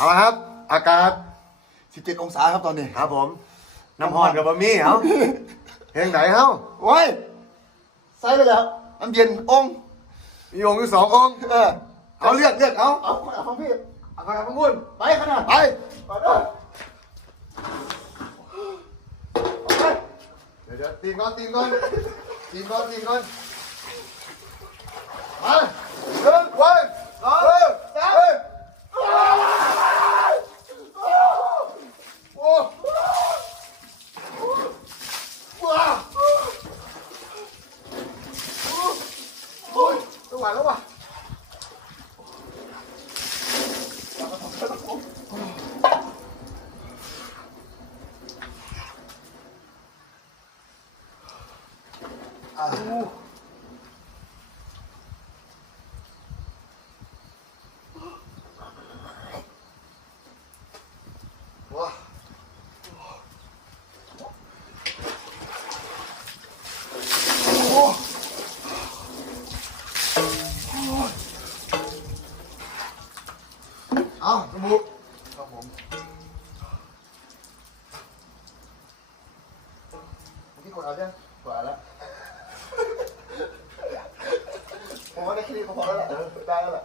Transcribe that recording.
เอาละครับ อากาศ 17 องศาครับตอนนี้ครับผม น้ำหอนกับบะหมี่เอาเพลงไหนเฮ้าโอ้ยใส่ไปแล้วน้ำเย็นองค์มีองค์อยู่สององค์เออเอาเลือกเลือกเอาเอาเอาของพี่เอาไปข้างบนไปขนาดไปไปเด้อไปเดี๋ยวเดี๋ยวตีนก่อนตีนก่อนตีนก่อนตีนก่อนมา 完了吧！完了， เอาสมุกครับผมพี่กดเอาจ้ะกดเอาแล้วผมว่าได้แค่นี้ก็พอแล้วแหละได้แล้วแหละ